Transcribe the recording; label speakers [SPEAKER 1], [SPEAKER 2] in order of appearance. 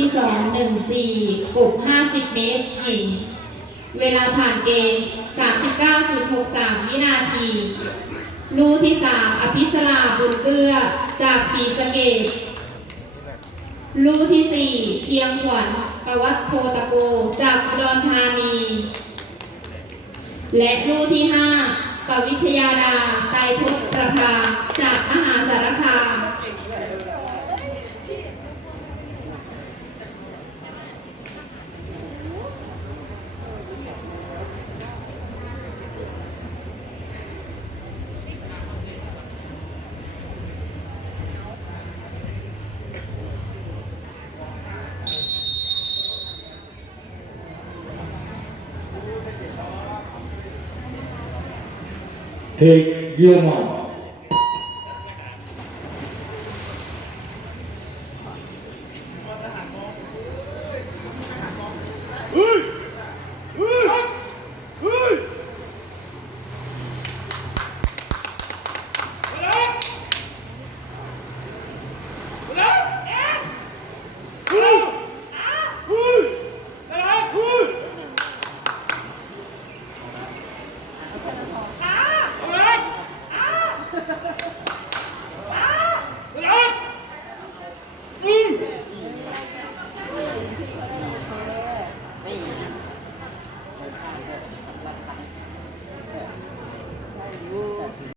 [SPEAKER 1] ที่สองหนึ่งสี่กลุ่มห้าสิบเมตรหญิง เวลาผ่านเกณฑ์สามสิบเก้าจุดหกสามวินาทีลูกที่สามอภิสราบุญเกลือจากศรีสเกดลูกที่สี่เพียงขวัญประวัติโคตะโกจากอุดรธานีและลูกที่ห้าปวิชยาดาไตรพจน์ประภา
[SPEAKER 2] Take your Vietnam.